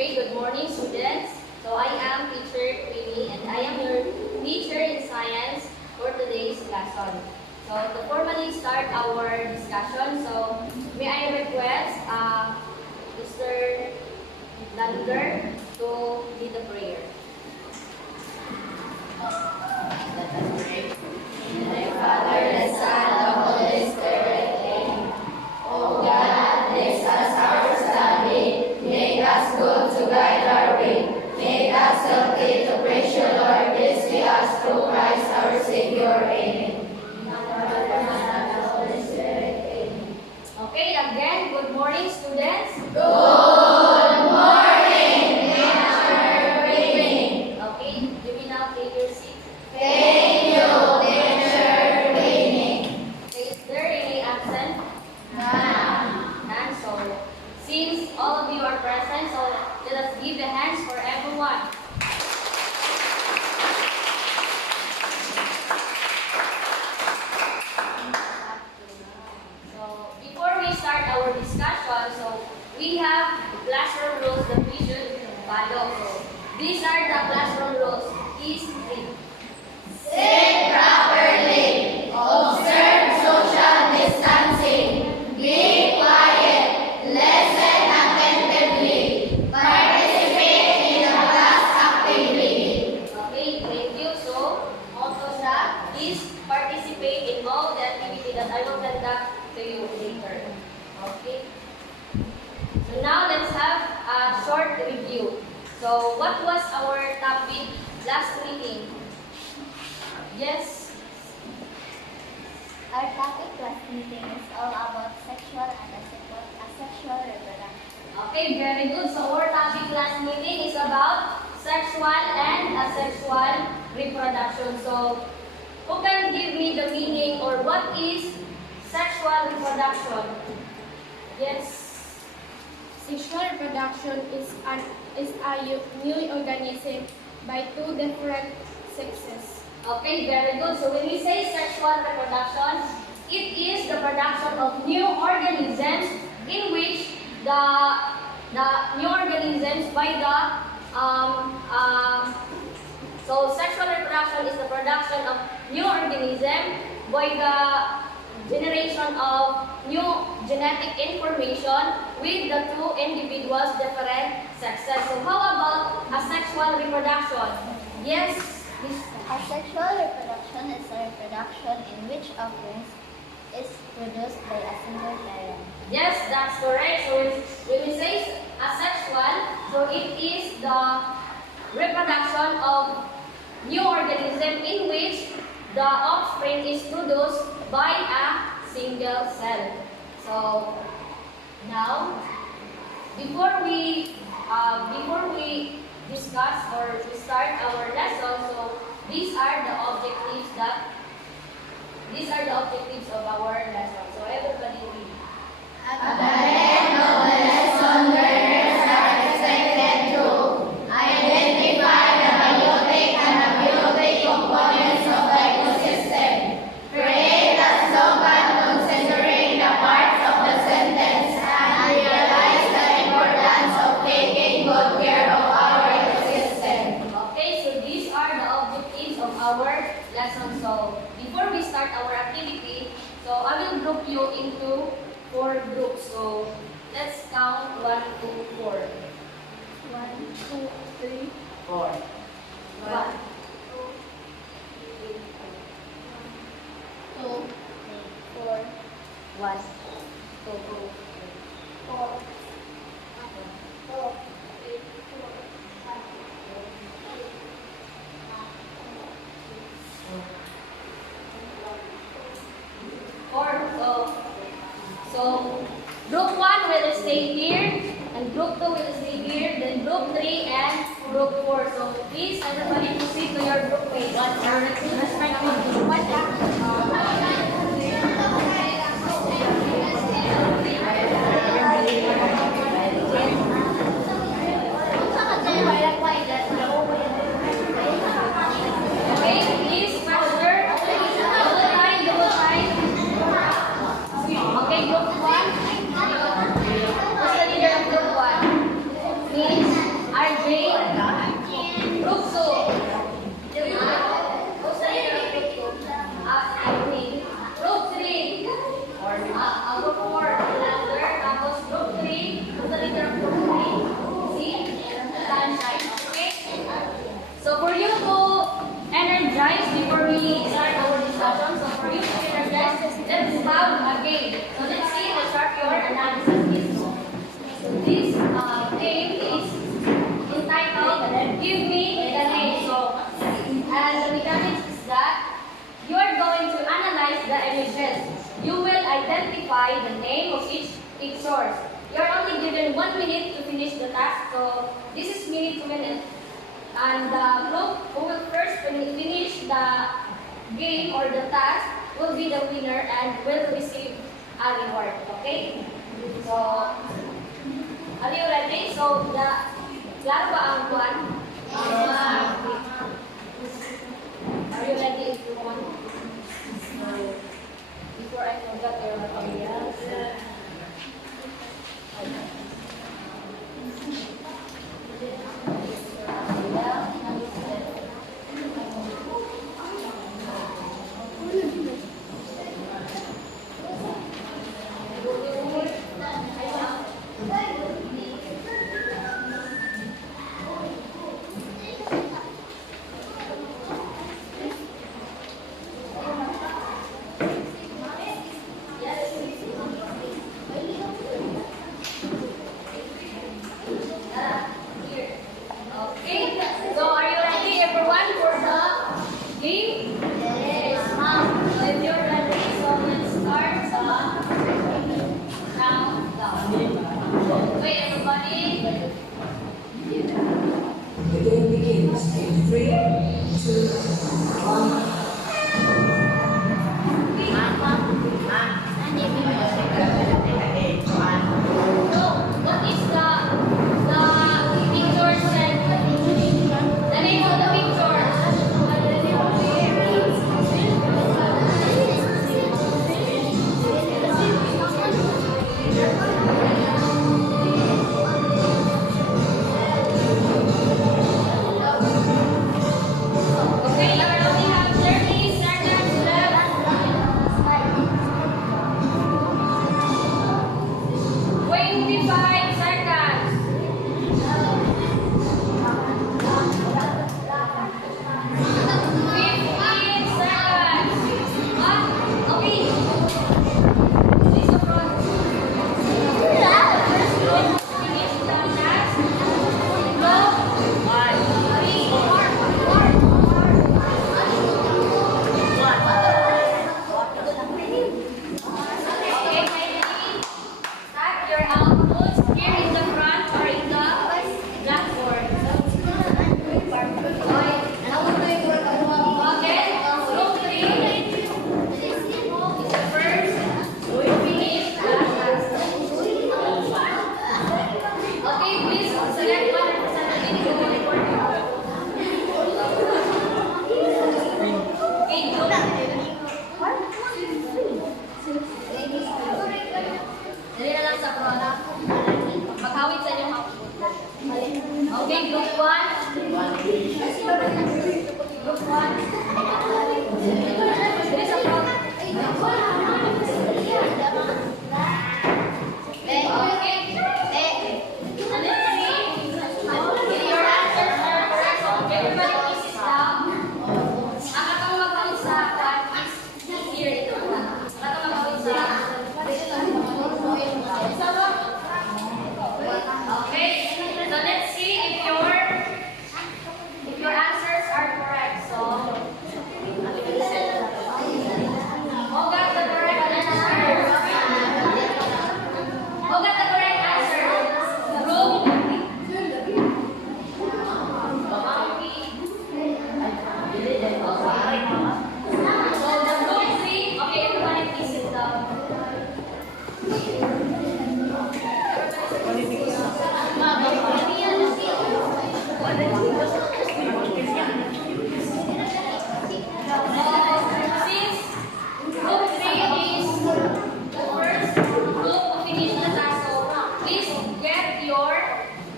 Okay, good morning students. So I am teacher Queenie and I am your teacher in science for today's lesson. So to formally start our discussion, so may I request Mr. Lander to lead the prayer. Let us pray. In the name of the Father, the Son, and the Holy Spirit. Amen. O God, bless us our study. Make us good to guide our way. Make us healthy to praise you, Lord. This we ask through Christ our Savior. Amen. In the Father, the Son, and the Holy Spirit. Amen. Okay, again, good morning students. Good morning, Teacher Queenie. Okay, you may now take your seats. Thank you, Teacher Queenie. Okay, is there any absent? And so, since all of you are present, so let us give the hands for everyone. So, before we start our discussion, so we have classroom rules that we should follow. So, these are the classroom rules. Is read. Sit properly. Observe social distancing. Be quiet. Listen attentively. Participate in the class activity. Okay, thank you. So, also sa, please participate in all the activity that I will conduct to you later. Okay. So now let's have a short review. So, what was our topic last meeting? Yes. Our topic last meeting is all about sexual and asexual reproduction. Okay, very good. So, our topic last meeting is about sexual and asexual reproduction. So, who can give me the meaning or what is sexual reproduction? Yes. Sexual reproduction is a new organism by two different sexes. Okay, very good. So when we say sexual reproduction, it is the production of new organisms in which the new organisms by the so sexual reproduction is the production of new organism by the generation of new genetic information with the two individuals different sexes. So how about asexual reproduction? Yes, this. Asexual reproduction is a reproduction in which offspring is produced by a single parent. Yes, that's correct. So when we say asexual, so it is the reproduction of new organism in which the offspring is produced by a single cell. So now, before we discuss or we start our lesson, so these are the objectives of our lesson. So everybody read. At the end of the lesson, learners are expected to identify the biotic and abiotic components of the ecosystem, create a slogan considering the parts of the sentence, and realize the importance of taking good care of our ecosystem. Okay, so these are the objectives of our lesson. So before we start our activity, so I will group you into 4 groups. So let's count 1, 2, 4. 1, 2, 3, 4. 1, 2, 4, 1, 2, 4, 4. So group 1 will stay here, and group 2 will stay here, then group 3 and group 4. So please everybody proceed to your group ways. Okay, please master. Double time. Okay, group 1. What's the leader of group 1? Please. RJ, Group 2. Who's the leader of Group 2? Irene. Group 3. Group 4. Lander. Tapos Group 3. Who's the leader of Group 3? Si Sunshine. Okay? So for you to energize before we start our discussion, so for you to energize, let's have a game. So let's see how sharp your analysis is. So this game is entitled Give Me the Name. So, and the mechanics is that you are going to analyze the images. You will identify the name of each source. You are only given 1 minute to finish the task. So this is minute to minute. And the group who will first finish the game or the task will be the winner and will receive a reward. Okay? So, are you ready? So, klaro ba ang buwan? Are you ready if you want? Before I forget your materials.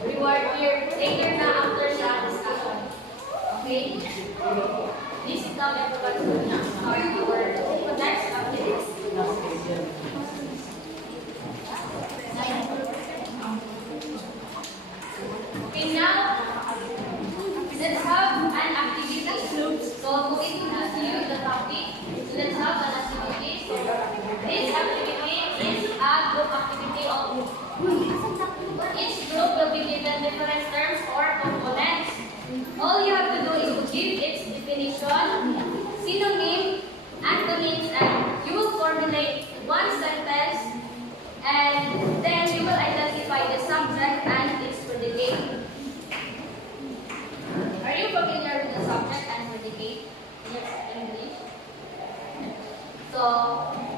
Reward here. Take your time. Okay? This is now everyone's going to start our next activity. Okay, now let's have an activity. So going to continue the topic, let's have an activity. So this activity is a group activity of each group will be given different terms or components. All you have to do is to give its definition, synonym, antonyms, and you will formulate one sentence, and then you will identify the subject and its predicate. Are you familiar with the subject and predicate in English? So,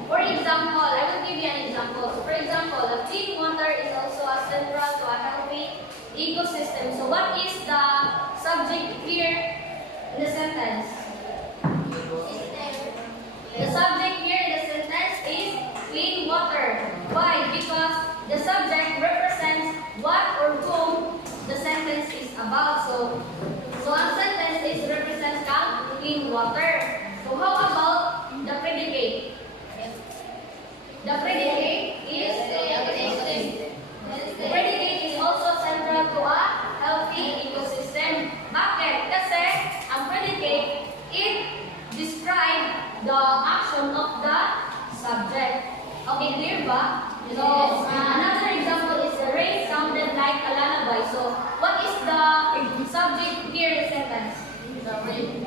for example, I will give you an example. So, for example, a clean water is also a central to a healthy ecosystem. So, what is the subject here in the sentence? The subject here in the sentence is clean water. Why? Because the subject represents what or whom the sentence is about. So a sentence is represents clean water. So how about the predicate? The predicate is also central to a healthy ecosystem. Bakit? Kasi ang predicate, it describe the action of the subject. Okay, clear ba? So, another example is the rain sounded like a lullaby. So, what is the subject here in the sentence? The rain.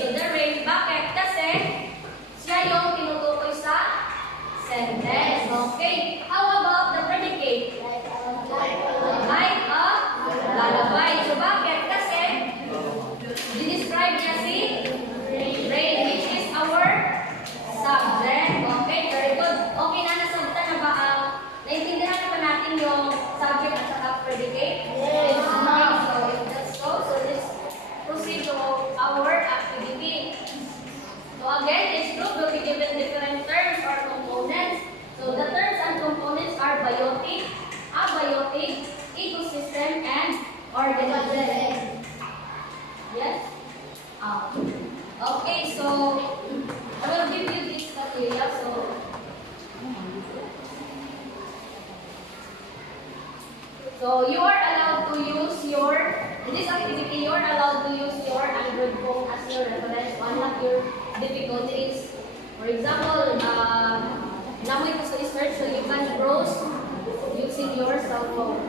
So, the rain. Bakit? Kasi siya yung tinutukoy sa sentence. Okay. How about the predicate? Like a lullaby. So, bakit? Kasi describe niya si rain, which is our subject. Okay, very good. Okay na, nasagutan na ba ang naintindihan na ba natin yung subject at saka predicate? Yes. Okay, so if that's so let's proceed to our activity. So again, each group will be given different terms or components. So the terms and components are biotic, abiotic, ecosystem, and organism. Yes? Okay, so I will give you this material. So you are allowed to use in this activity, you are allowed to use your Android phone as your reference to unlock your difficulties. For example, namoy ko sa research, so you can browse using your cell phone.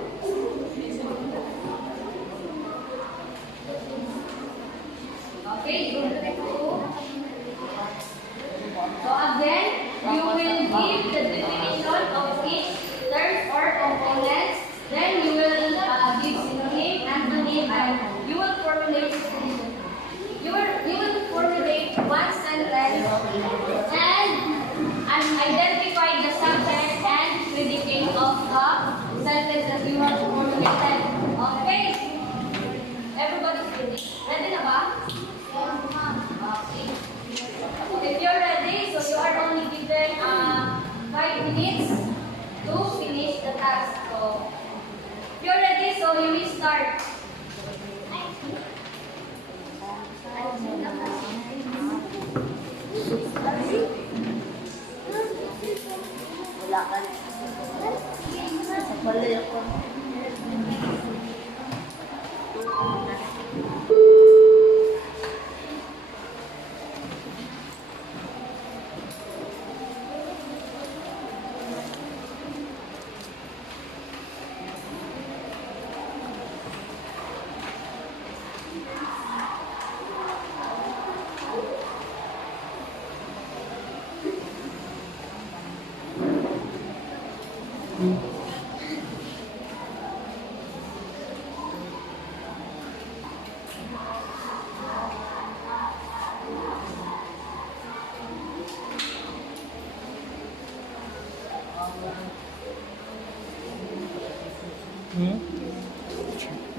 Okay, group 2. So again, you will give the definition of each terms or components. Then you will give synonym, antonym, and you will formulate one sentence and identify the subject and predicate of the sentence that you have formulated. Okay? Everybody's ready. Ready na ba? Okay. If you're ready, so you are only given 5 minutes to finish the task. So, if you're ready, so you will start. Wala ka. Wala ako.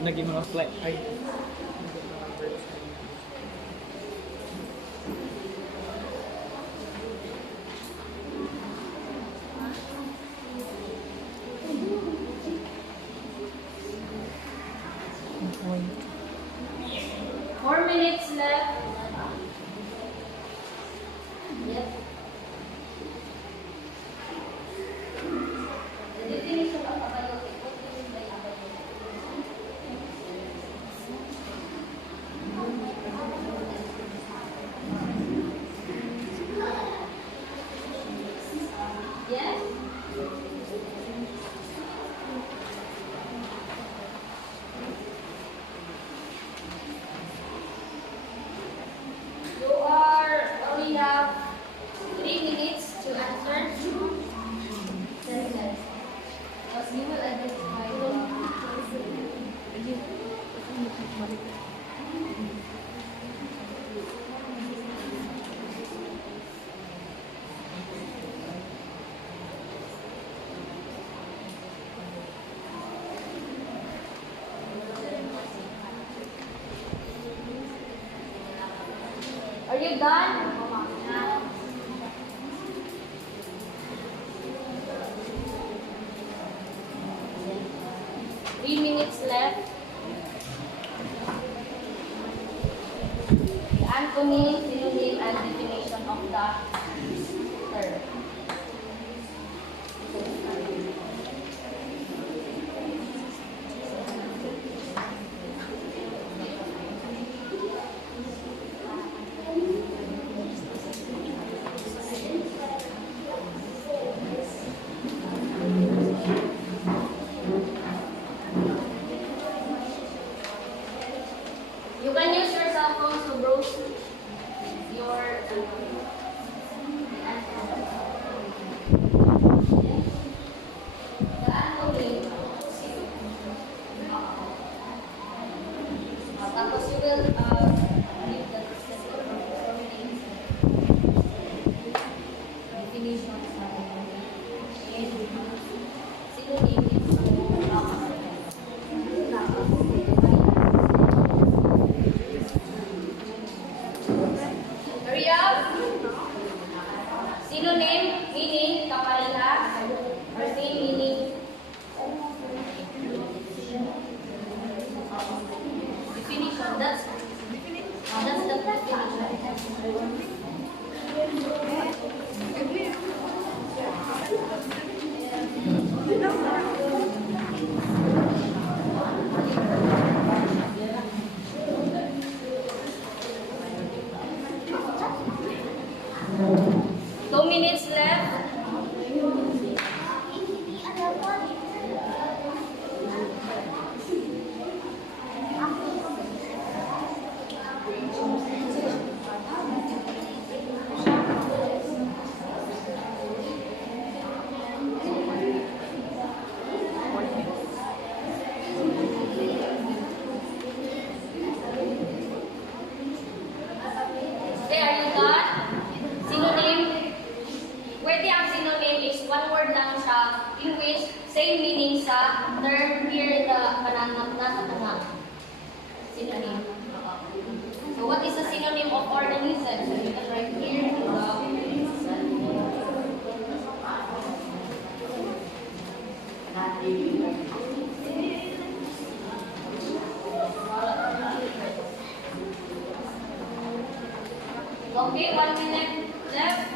Naging mga flight. Ay. 4 minutes left. Yes. The definition of abiotic. What do you mean by abiotic? Yes? We have 3 minutes to answer. Because you will identify Are you done? 3 minutes left. The antonyms, synonym, and definition of the term. You can use your cell phone to browse your the antonyms. Tapos you will give the definition and synonym is hurry up. Synonym meaning kaparehas or same meaning. Definition, that's the definition. 2 minutes left. Okay, are you done? Synonym. Pwede ang synonym is one word lang siya in which same meaning sa term here the pananap na sa tanga. Synonym. So what is the synonym of organism? So you can write here Okay, 1 minute left.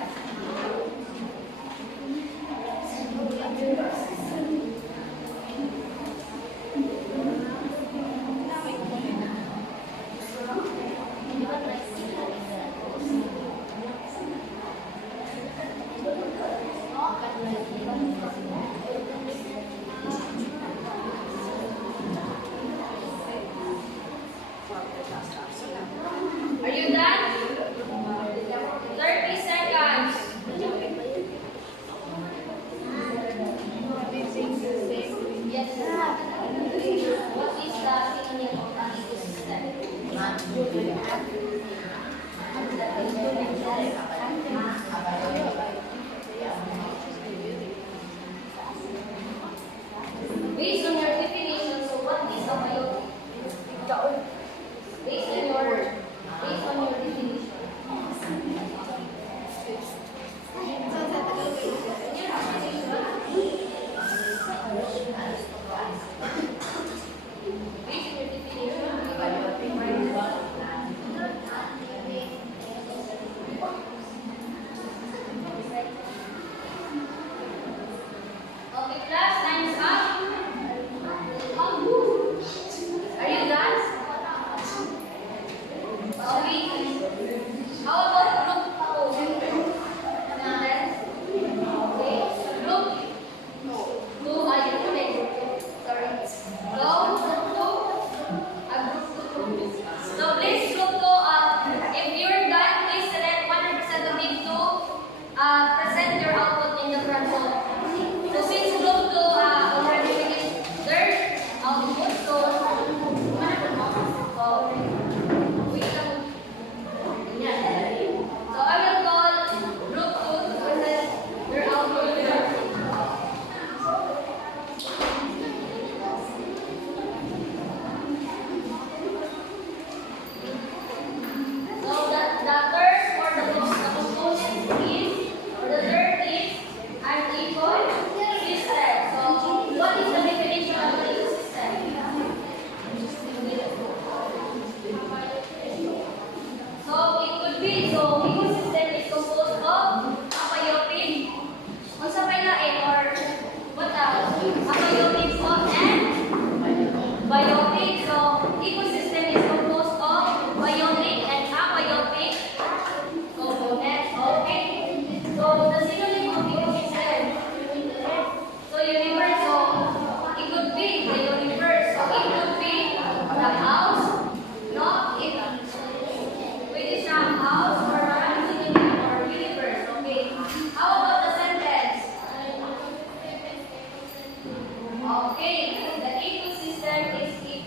Are you done? 30 seconds.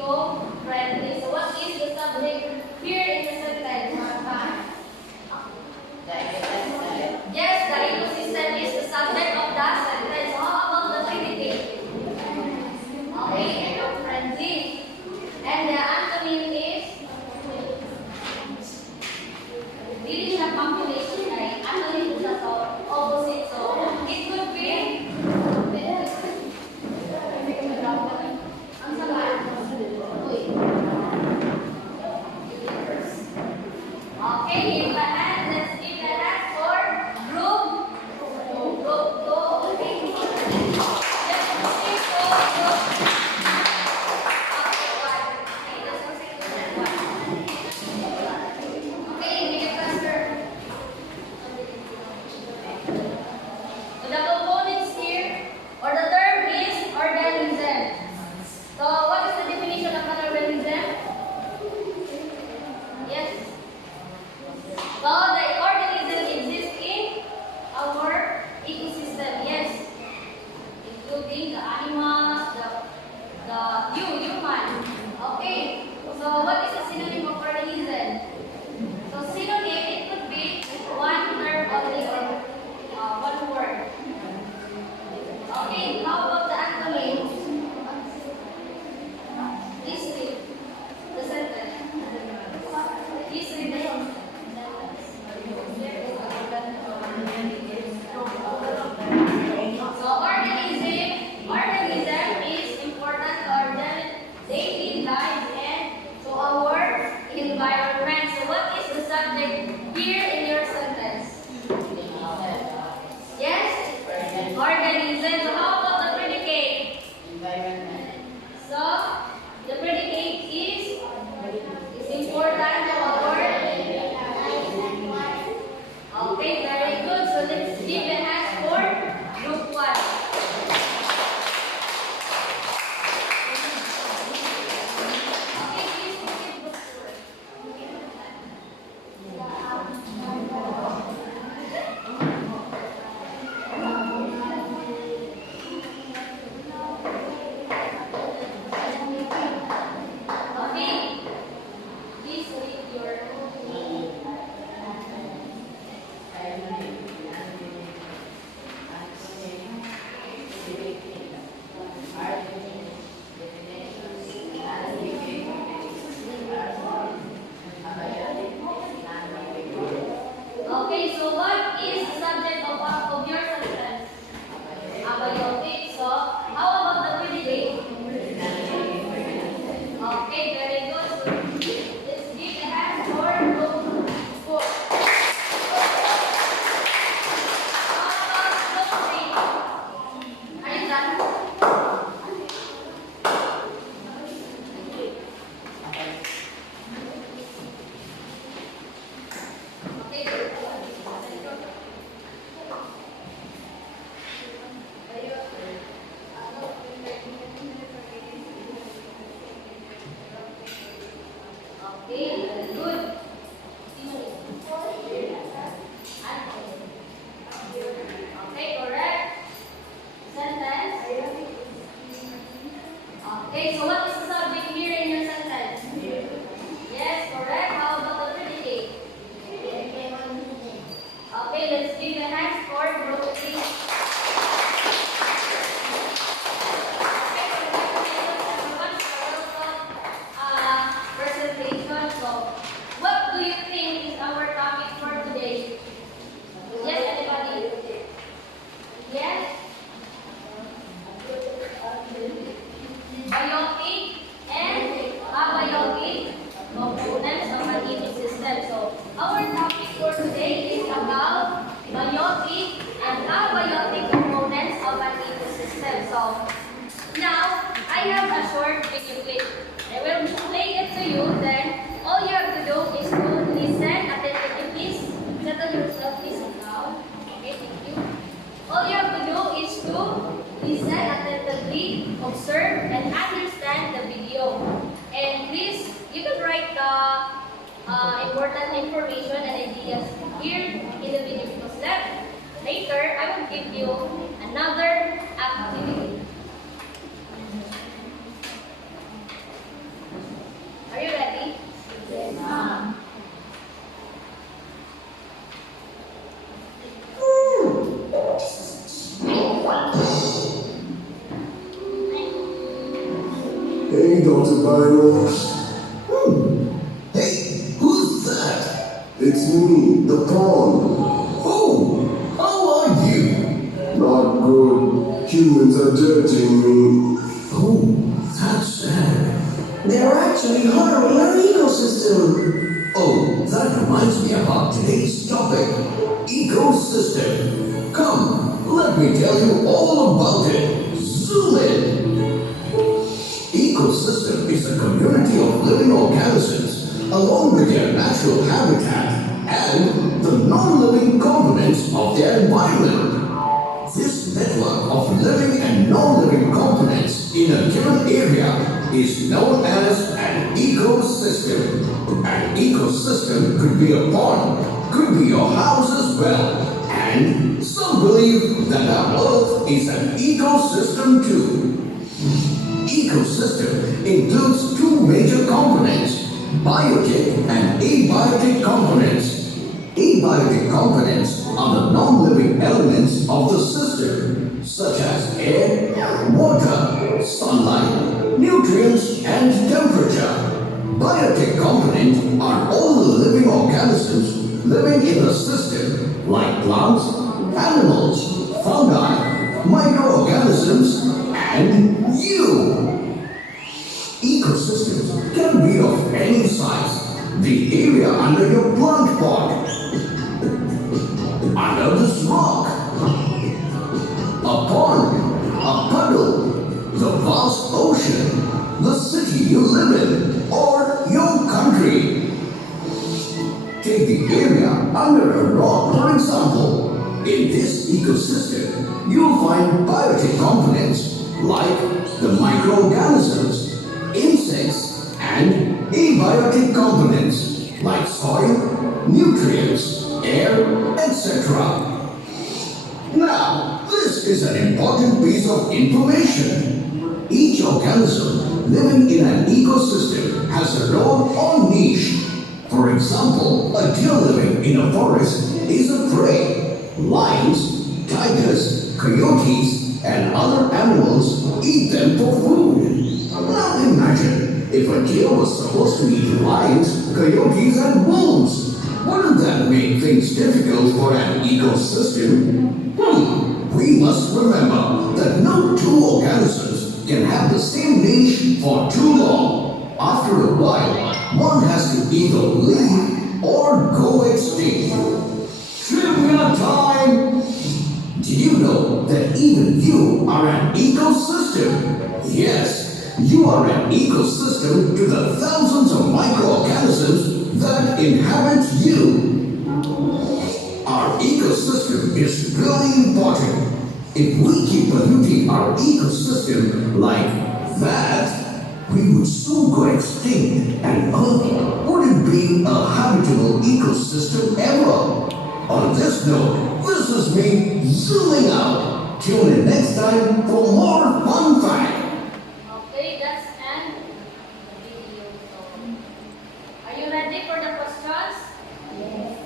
eco-friendly. So what is the subject here in the sentence? Yes, the ecosystem is the subject of the sentence. So how about the predicate? Okay, eco-friendly. And the antonym is dealing the population, right? Antonym is the opposite. So it could be ang samaan. Uy. Okay, give a hand. Let's give a hand for group. Group 2. Okay. Let's proceed to group. Okay, 1. Okay, let's proceed to group 1. Okay, make it faster. So the components here, or the term is organism. So what is the definition of an organism? Yes. So the organism exists in our ecosystem. Yes, including the animals, the human. Okay. So what is the synonym of organism? So synonym, it could be one term only or one word. Okay. How about the antonym? Please read the sentence. Please read the sentence. So organism is important to our daily lives and to our environment. So what is the subject here in your sentence? Yes? Organism. So how about the predicate? So the predicate is important to our. Okay, very good. So let's give a hand for group 1. Okay, please proceed group 4. Okay, please read your. Okay, so what is the subject of your sentence? Abiotic. So how about the predicate? Okay, very good. So let's give a hand for group 4. How about group 3? Are you done? Okay, good. Okay, very good. Okay, correct. Sentence. Okay, so what is the subject here in your sentence? Yes, correct. How about the predicate? Okay, let's give a hand for group 3. Okay, congratulations everyone for a well-thought presentation. So, what do you think is our topic for today? Yes, anybody? Yes? Biotic and abiotic components of an ecosystem. So, our topic for today is about biotic and abiotic components of an ecosystem. So, now, I have a short video clip. I will play it to you, then all you have to do is to listen attentively. Please settle yourself, please sit down. Okay, thank you. All you have to do is to listen attentively, observe, and understand the video. And please, you can write the important information and ideas here in the video because later I will give you another activity. Hey, Dr. Byros. Hey, who's that? It's me, the pawn. Oh, how are you? Not good. Humans are judging me. Oh, that's sad. They're actually harming our ecosystem. Oh, that reminds me about today's topic. Ecosystem. Come, let me tell you all about it. Zoom in. Ecosystem is a community of living organisms along with their natural habitat and the non-living components of their environment. This network of living and non-living components in a given area is known as an ecosystem. An ecosystem could be a pond, could be your house as well, and some believe that our Earth is an ecosystem too. Ecosystem includes two major components, biotic and abiotic components. Abiotic components are the non-living elements of the system, such as air, water, sunlight, nutrients, and temperature. Biotic components are all the living organisms living in the system, like plants, animals, fungi, microorganisms, and you. Ecosystems can be of any size. The area under your plant pot, under this rock, a pond, a puddle, the vast ocean, the city you live in, or your country. Take the area under a rock, for example. In this ecosystem, you'll find biotic components like the microorganisms, insects, and abiotic components like soil, nutrients, air, etc. Now, this is an important piece of information. Each organism living in an ecosystem has a role or niche. For example, a deer living in a forest is a prey. Lions, tigers, coyotes, and other animals eat them for food. Now imagine if a deer was supposed to eat lions, coyotes, and wolves. Wouldn't that make things difficult for an ecosystem? We must remember that no two organisms can have the same niche for too long. After a while, one has to either leave or go extinct. Trivia time! Did you know that even you are an ecosystem? Yes, you are an ecosystem to the thousands of microorganisms that inhabit you. Our ecosystem is really important. If we keep polluting our ecosystem like that, we would soon go extinct and Earth wouldn't be a habitable ecosystem ever. On this note, this is me zooming out. Tune in next time for more fun facts. Okay, that's end the video. So, are you ready for the questions? Yes.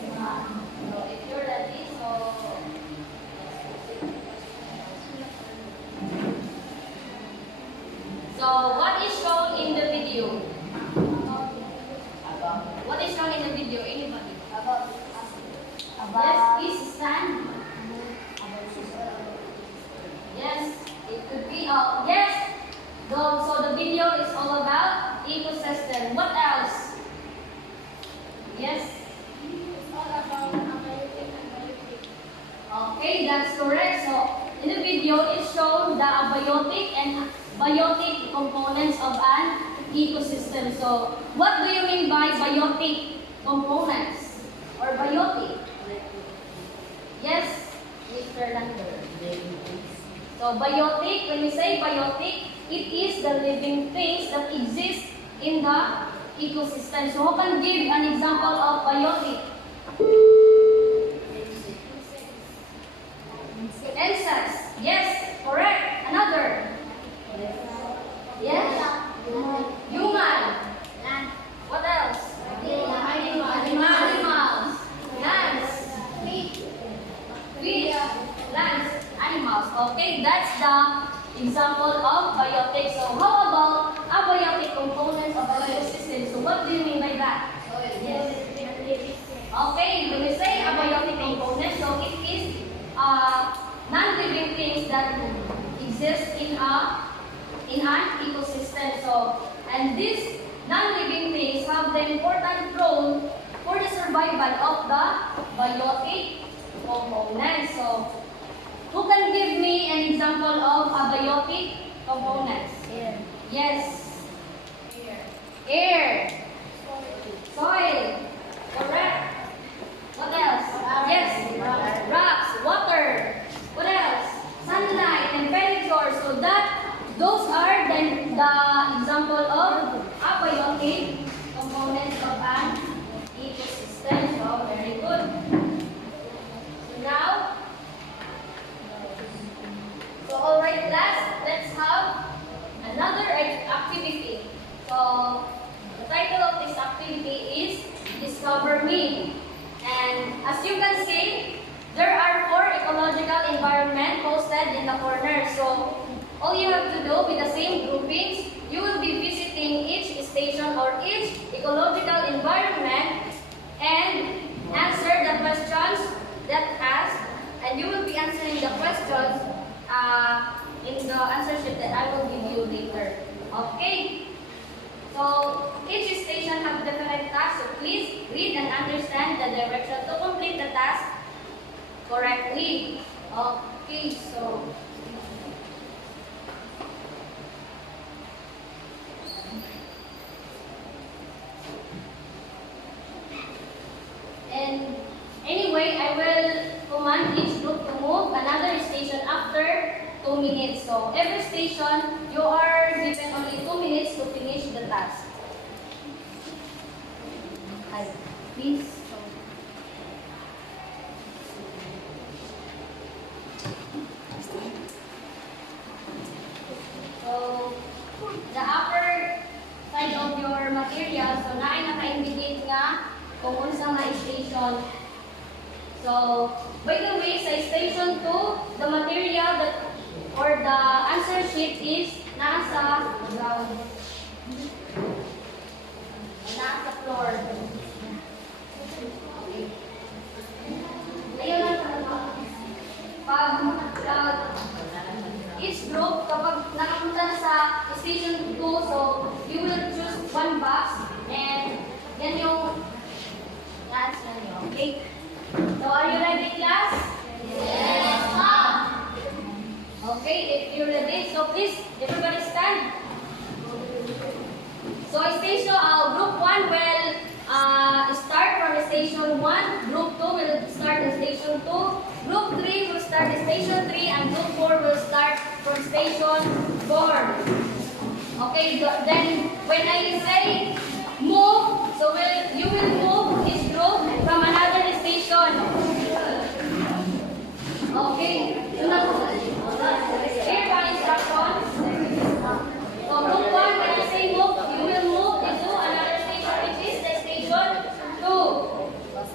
So, if you're ready, so what is shown in the video? What is shown in the video? Anybody? Yes, please stand. Yes, it could be. Yes. So the video is all about ecosystem. What else? Yes. It's all about abiotic and biotic. Okay, that's correct. So in the video, it's shown the abiotic and biotic components of an ecosystem. So what do you mean by biotic components or biotic? Yes, Mr. Lander. So biotic, when we say biotic, it is the living things that exist in the ecosystem. So who can give an example of biotic? Insects. Yes, correct. Another. Yes. Human. What else? Animals. Plants. Fish. Plants. Animals. Okay, that's the example of biotic. So how about abiotic? And these non-living things have the important role for the survival of the biotic components. So, who can give me an example of abiotic components? Air. Yes. Air. Soil. Correct. What else? Yes. Rocks. Water. What else? Sunlight, temperature. So those are the example of abiotic components of an ecosystem. So very good. So now, alright class, let's have another activity. So the title of this activity is Discover Me. And as you can see, there are 4 ecological environment posted in the corner. So all you have to do with the same groupings, you will be visiting each station or each ecological environment and answer the questions that asked, and you will be answering the questions in the answer sheet that I will give you later. Okay? So, each station has different tasks, so please read and understand the direction to complete the task correctly. Okay, so and anyway, I will command each group to move another station after 2 minutes. So every station, you are given only 2 minutes to finish the task. Hi, please. So the upper side of your material, so naay naka-indicate nga kung unsa nga station. So, by the way, sa station 2, the material that or the answer sheet is nasa ground. Nasa floor. Okay. Ayun lang talaga. Pag each group, kapag nakapunta na sa station 2, so you will choose one box and yan yung answer nyo. Okay? So, are you ready, class? Yes, ma'am. Okay, if you're ready, so please, everybody stand. So, group 1 will start from station 1, group 2 will start in station 2, group 3 will start in station 3, and group 4 will start from station 4. Okay, then when I say move, so you will move each group from another station. Okay, here are instructions. So group 1, when I say move, you will move into another station, which is the station 2.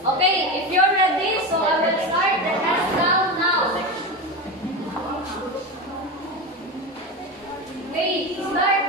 Okay, if you're ready, so I will start the countdown now. Okay, start.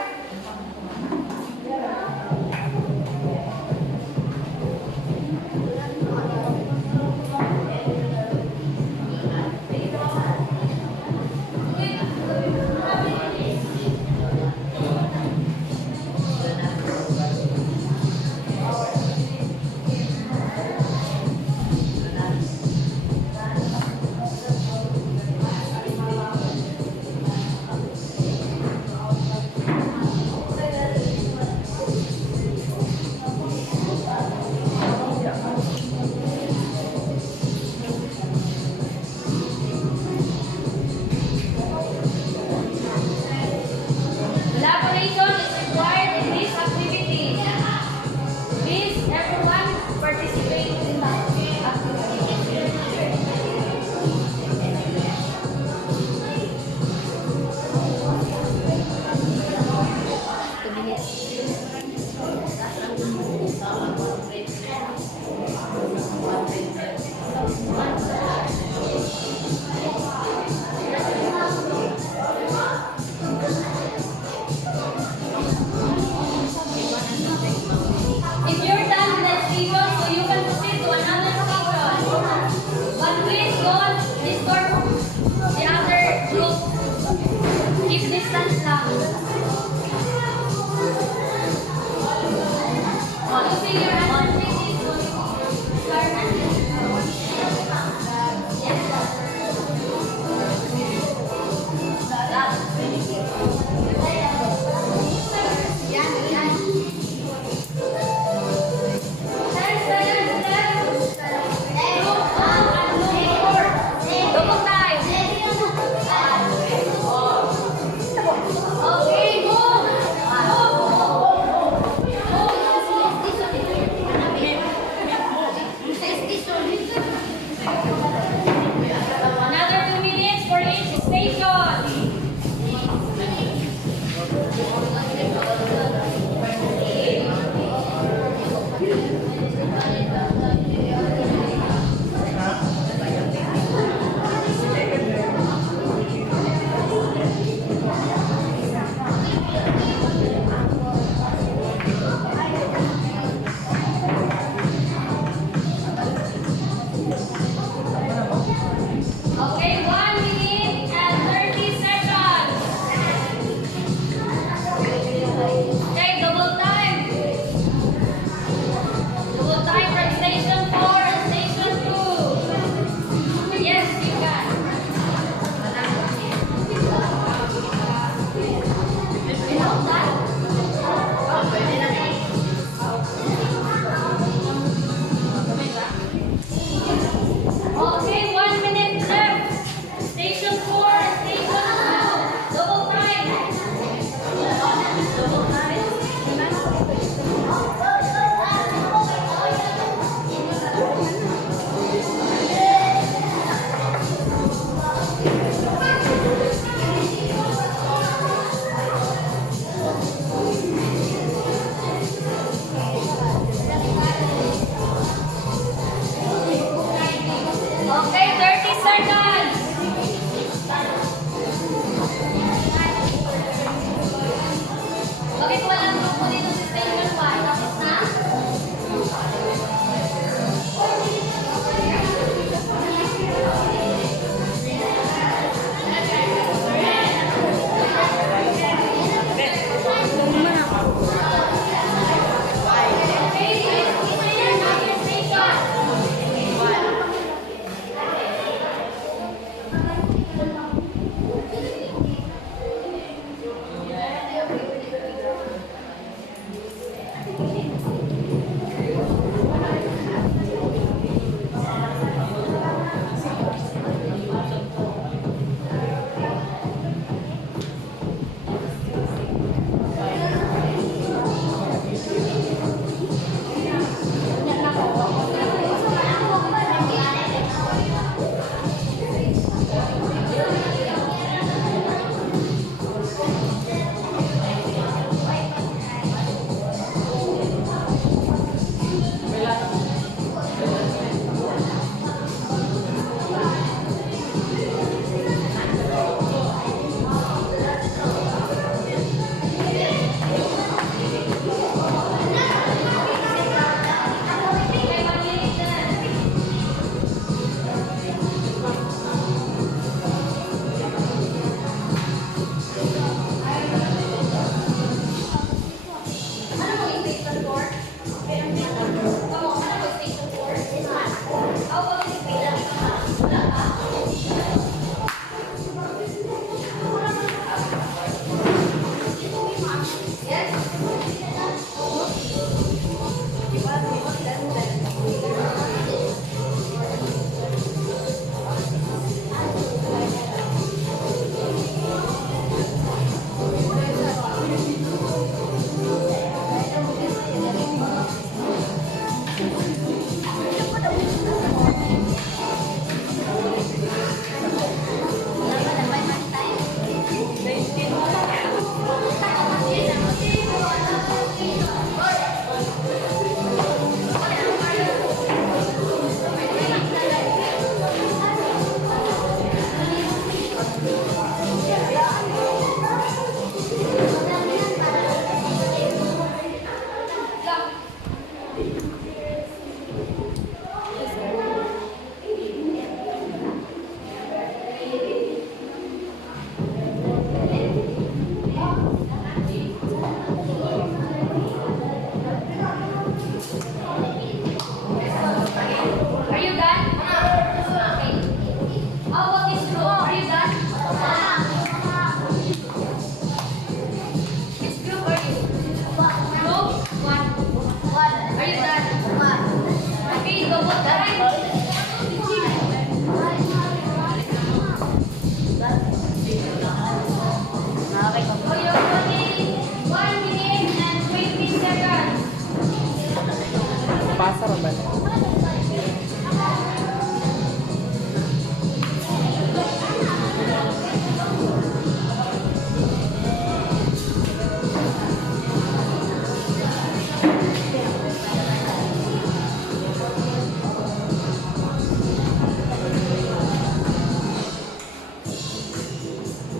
Pasa ra ba na?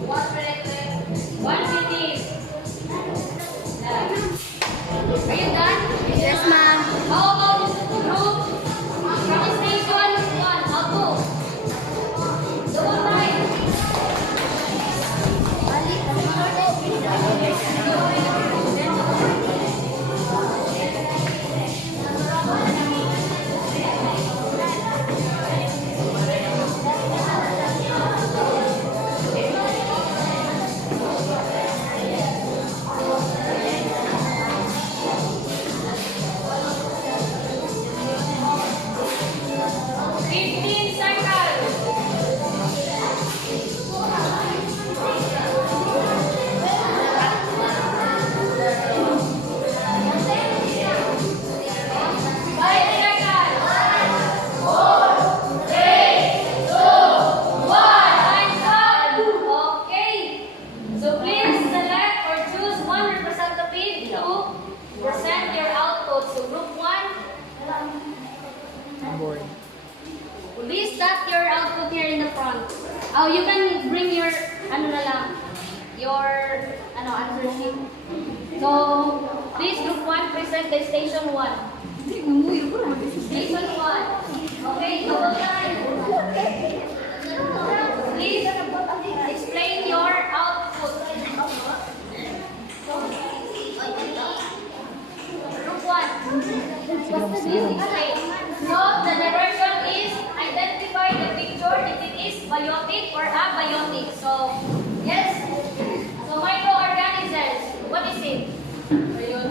One related, one city. Are you done? Yes, ma'am. How about group? From station one, how to? Double time. Fifteen seconds. Five seconds. Time's up. Okay. So please select or choose one representative to present your output. So group one, I'm bored. please start your output here in the front. Oh, you can bring your ano na lang, your answer sheet. So please group one present the station one. Station one. Okay, double time. Please explain your output. Group one. Okay. So the direction is identify the picture if it is biotic or abiotic. So yes. So microorganisms. What is it?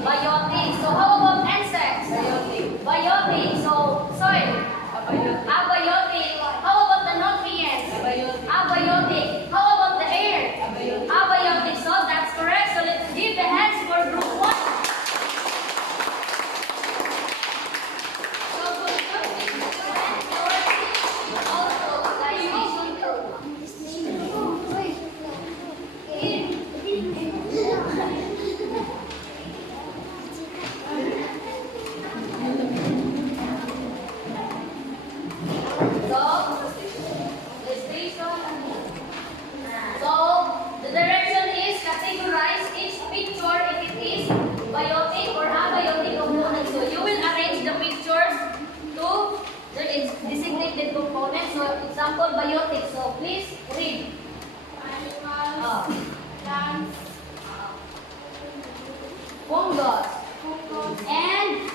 Biotic. So how about insects? Biotic. So soil. Abiotic. How about the nutrients? Abiotic. How about the air? Abiotic. So that's correct. So let's give the hands for group one. So good job. Also, station two. So the direction is categorize each picture if it is biotic or abiotic component. So you will arrange the pictures to the designated components. So example biotic. So please read. Animals, plants, Fungus and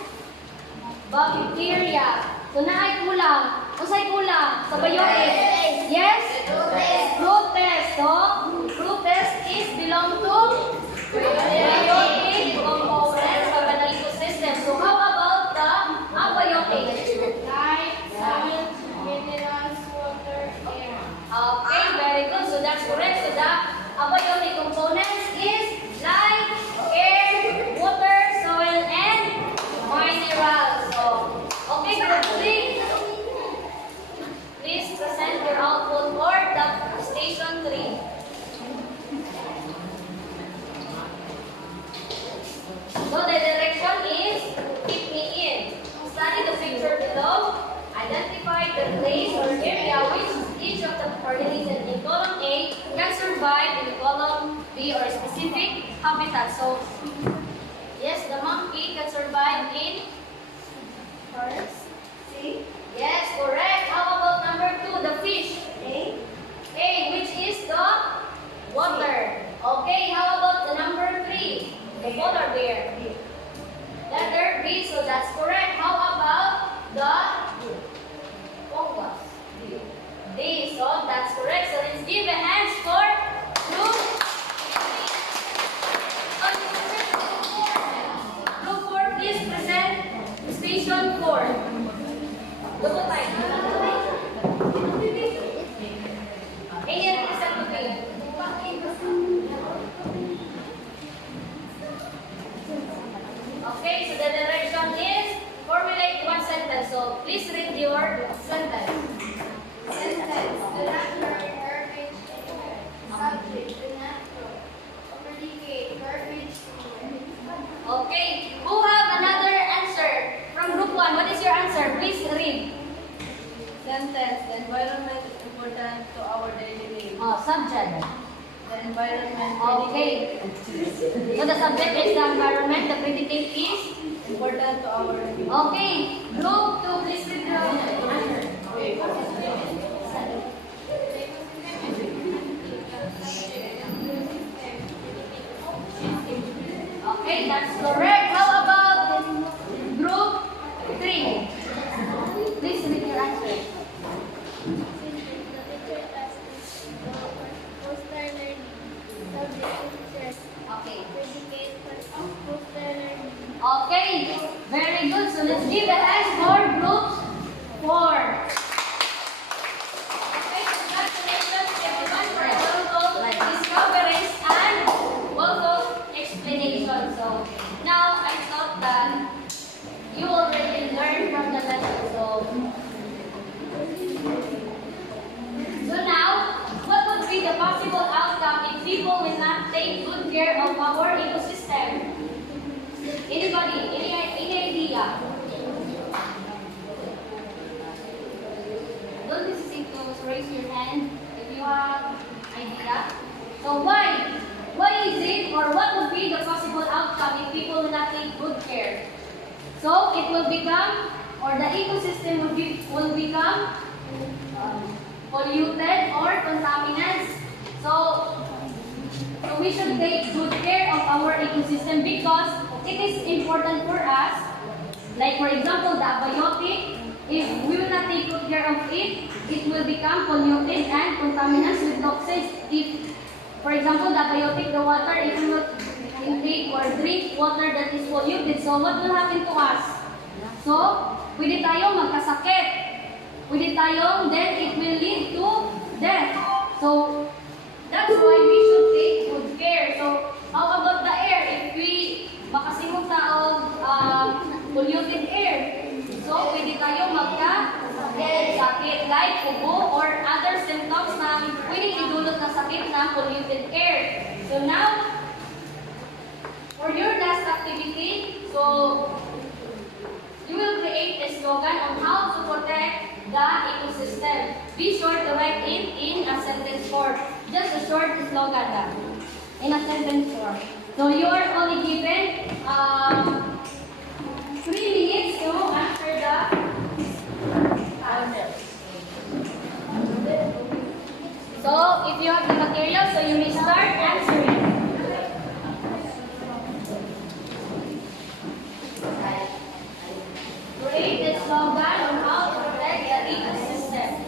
bacteria. So naay kulang. Unsay kulang sa biotic? Yes? Fruit test. So fruit test is belong to biotic components of an ecosystem. So how about the abiotic? light, soil, minerals, water, air. Okay, very good. So that's correct. So the abiotic components is light, air, water, soil, and minerals. So, okay, group three. Please present your output for the station 3. So the direction is keep me in. Study the picture below. Identify the place or area which each of the organisms in column A can survive in column B or specific habitat. So yes, the monkey can survive in forest. C. Yes, correct. How about number 2, the fish? A, which is the water. Okay, how about the number 3, the polar bear? Letter B, so that's correct. How about the fungus? D, so that's correct. So let's give a hands for group. Group 4, please present station 4. Double time. Any representative? Okay, so the direction is formulate one please read your sentence. Sentence. The natural garbage anywhere. Subject. The natural. Predicate. Garbage anywhere. Okay. Who have another answer? From group 1, what is your answer? Please read. Sentence. The environment is important to our daily life. Subject. The environment Okay. So the subject is the environment. The predicate is? important to our daily life. Okay. Group 2, please read your answer. Okay, that's correct. How about group 3? Please read your answer. Poster learning. Subject. Teachers. Okay. Predicate. Poster learning. Okay, very good. So let's give the hands for group 4. Okay, congratulations everyone for a well-thought discoveries and well-thought explanation. So now I thought that you already learned from the lesson. So now, what would be the possible outcome if people will not take good care of our ecosystem? Anybody? Any idea? Don't hesitate to raise your hand if you have idea. So why? Why is it, or what would be the possible outcome if people will not take good care? So it will become, or the ecosystem will become polluted or contaminants. So we should take good care of our ecosystem because it is important for us. Like for example, the abiotic, if we will not take good care of it, it will become polluted and contaminants with toxins. If, for example, the abiotic, the water, if we will intake or drink water that is polluted, so what will happen to us? So, pwede tayong magkasakit. Pwede tayong, then it will lead to death. So, that's why we should take good care. So, how about the air? If we makasimog taong polluted air, so pwede tayong magka-sakit like ubo or other symptoms na pwedeng idulot na sakit ng polluted air. So now, for your last activity, so you will create a slogan on how to protect the ecosystem. Be sure to write it in a sentence form. Just a short slogan lang. In a sentence form. So you are only given 3 minutes to answer the answer. So if you have the material, so you may start answering. Create a slogan on how to protect the ecosystem.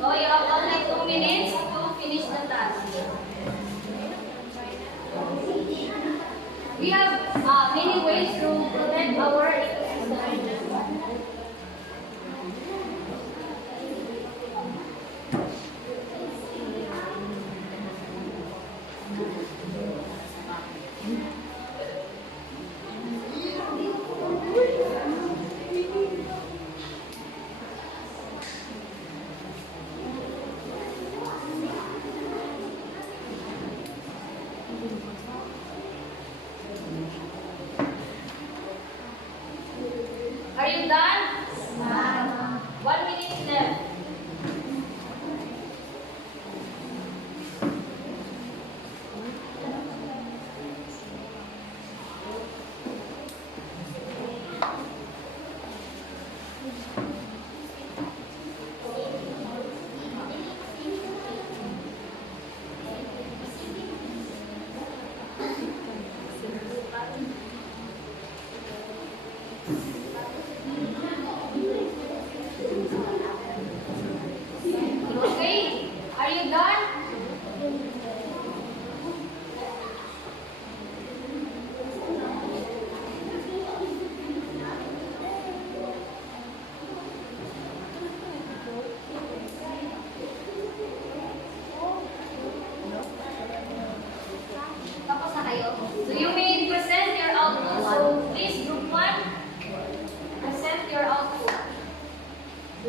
So you have only 2 minutes to finish the task. We have many ways to protect our ecosystem.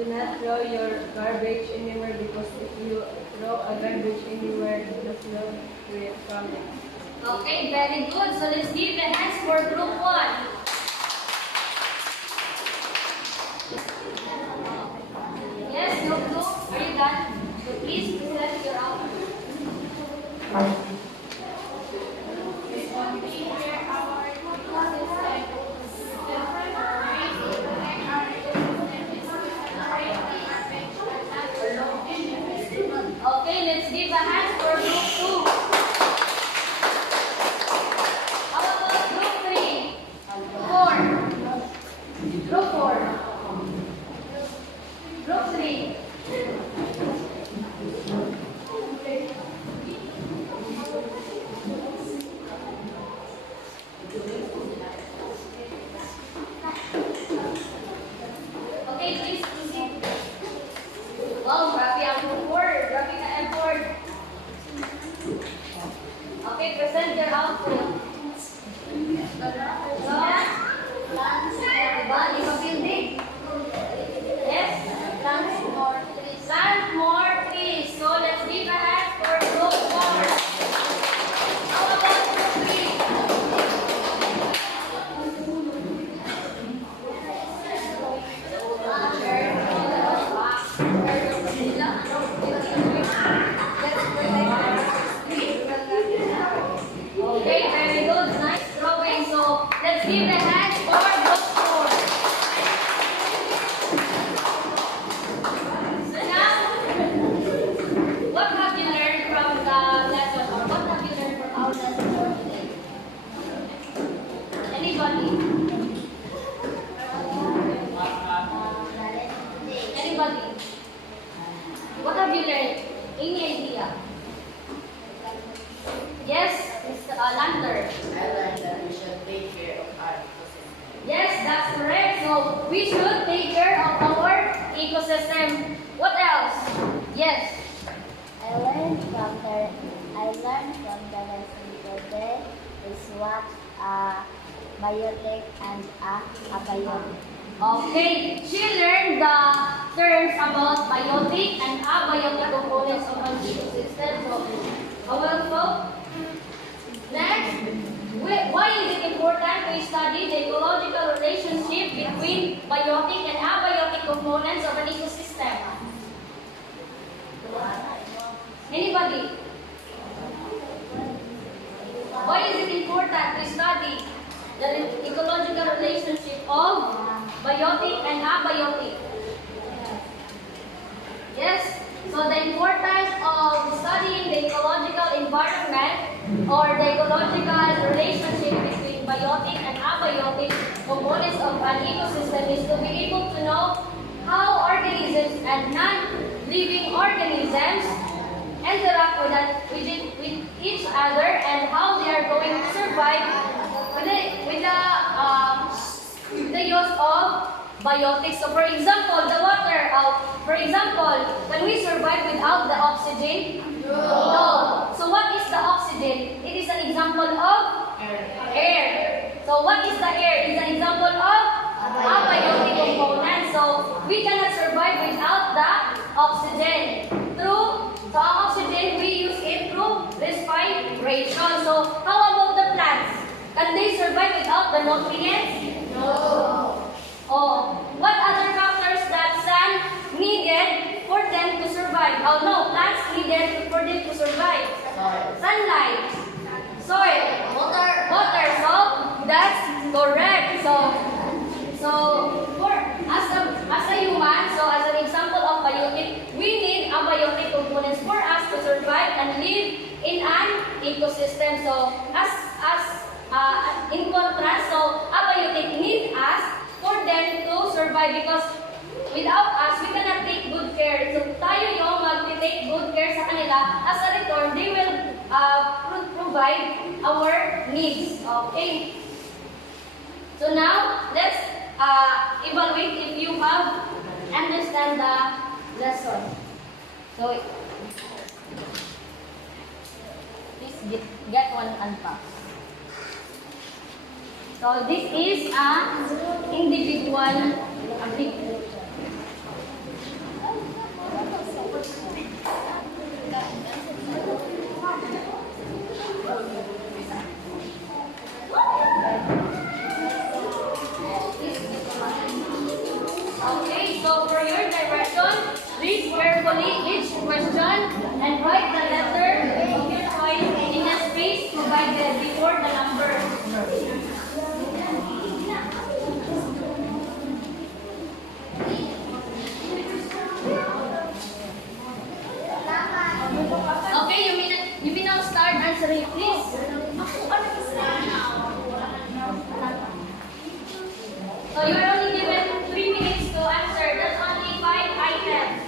Do not throw your garbage anywhere because if you throw a garbage anywhere, the smell will come in. Okay, very good. So let's give the hands for group 1. Yes, group 2. Are you done? So please present your output. Okay, let's give a hand for group 2. How about group 3? 4. Group 4. Group 3. Okay, please proceed. Wow, grabe ang effort. Grabe ka effort. Okay, present your output. Diba? Diba building? Yes? Plant more trees. So let's give a hand for group 4. How about group 3? Okay, very good. Nice drawing. So let's give the hands for group 4. So now, what have you learned from the lesson, or what have you learned from our lesson for today? Anybody? Anybody? What have you learned? Any idea? Yes, Mr. Lander. I learned that we should take care of our ecosystem. Yes, that's correct. So we should take care of our ecosystem. What else? Yes. I learned from the lesson today is what a biotic and a abiotic. Okay, she learned the terms about biotic and abiotic components of an ecosystem. So, powerful. Next, why is it important to study the ecological relationship between biotic and abiotic components of an ecosystem? Anybody? Why is it important to study the ecological relationship of biotic and abiotic? Yes? So the importance of studying the ecological environment or the ecological relationship between biotic and abiotic components of an ecosystem is to be able to know how organisms and non-living organisms interact with each other and how they are going to survive with the use of biotics. So for example, the water, can we survive without the oxygen? No. So what is the oxygen? It is an example of air. So what is the air? It is an example of abiotic component. So we cannot survive without the oxygen. Through the oxygen, we use it through respiration. So how about the plants? Can they survive without the nutrients? No. Oh, what other factors that sun needed for them to survive? Oh no, plants needed for them to survive. Sunlight, soil, water. So that's correct. So for as a human, so as an example of biotic, we need abiotic components for us to survive and live in an ecosystem. So in contrast, so abiotic need us for them to survive because without us, we cannot take good care. So tayo yung mag-take good care sa kanila. As a return, they will provide our needs. Okay? So now, let's evaluate if you have understand the lesson. So, please get one unpack. So this is a individual application. divided before the number. Okay, you may now start answering, please. So you are only given 3 minutes to answer. That's only 5 items.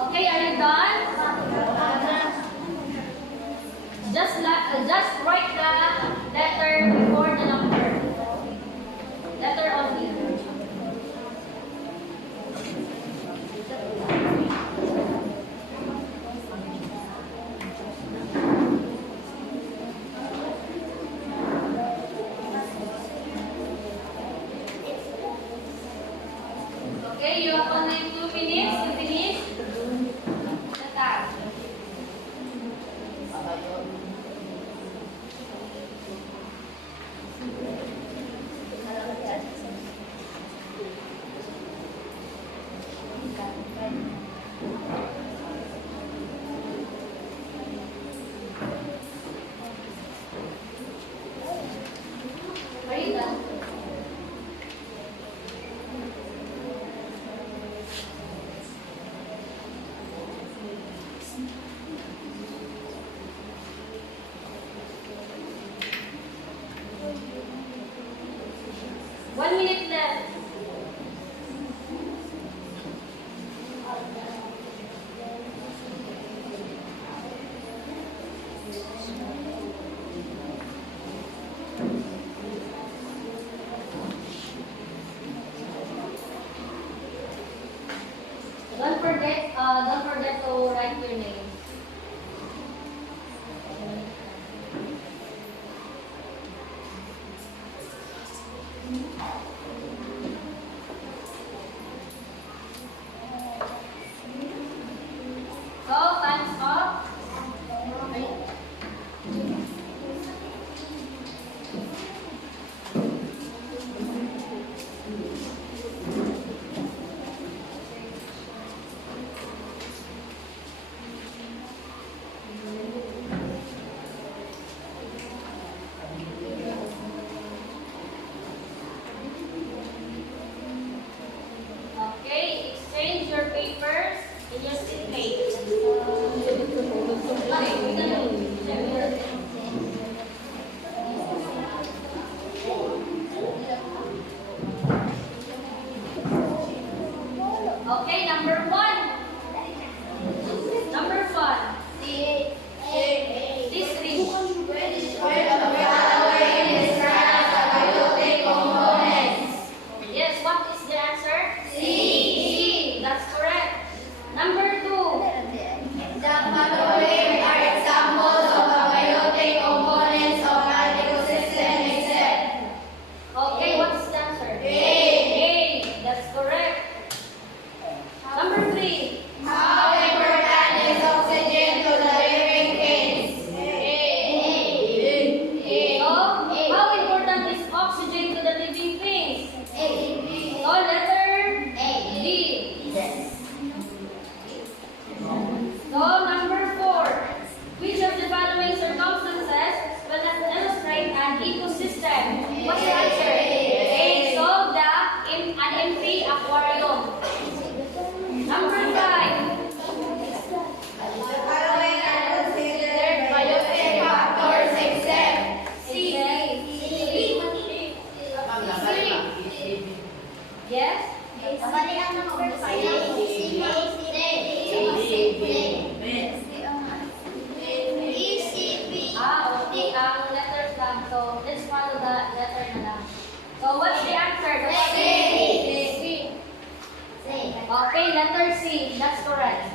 Okay, are you done? Just write the letter before the number. Letter only. Okay, you have only 2 minutes to finish the task. Are you done? One minute left. Don't forget to write your name. So, time's up.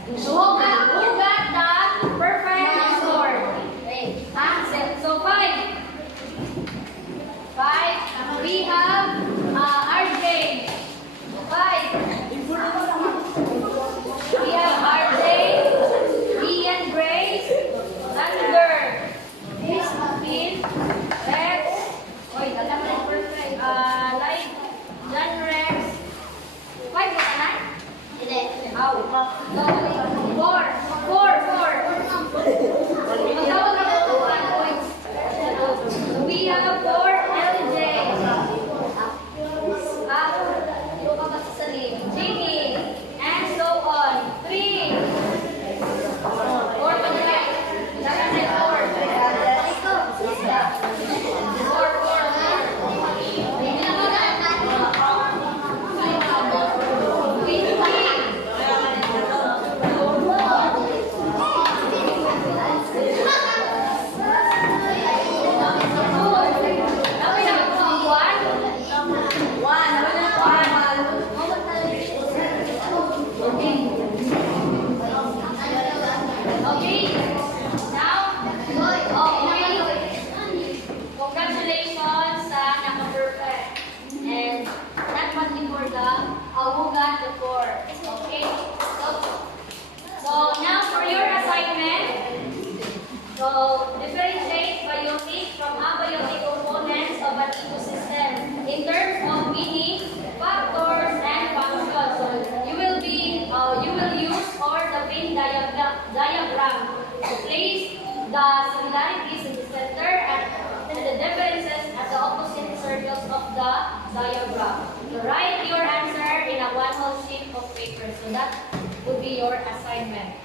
Who got the perfect score? So 5. 5. We have RJ. 5. We have RJ, Ian Grace, Thunder, Miss Pin, Rex, perfect. Like John Rex. 5 ba na? Oh, no, 4. 4. We have 4 LJ. Jimmy, and so on. 3. 4 pa nila. Dapat ay 4. Okay. Now, congratulations sa naka-perfect. And that was before the who got the 4. Okay. So now for your assignment. So differentiate biotic from abiotic components of an ecosystem in terms of meaning, factors, and functions. So you will use the Venn diagram to place the similarities in the center and the differences at the opposite circles of the diagram. So write your answer in a one whole sheet of paper. So that would be your assignment.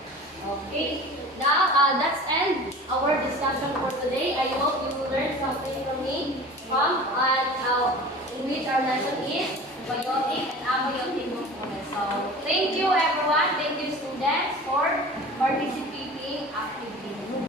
Okay. Now that's end our discussion for today. I hope you learned something from me. In which our lesson is biotic and abiotic components. So thank you everyone. Thank you students for participating.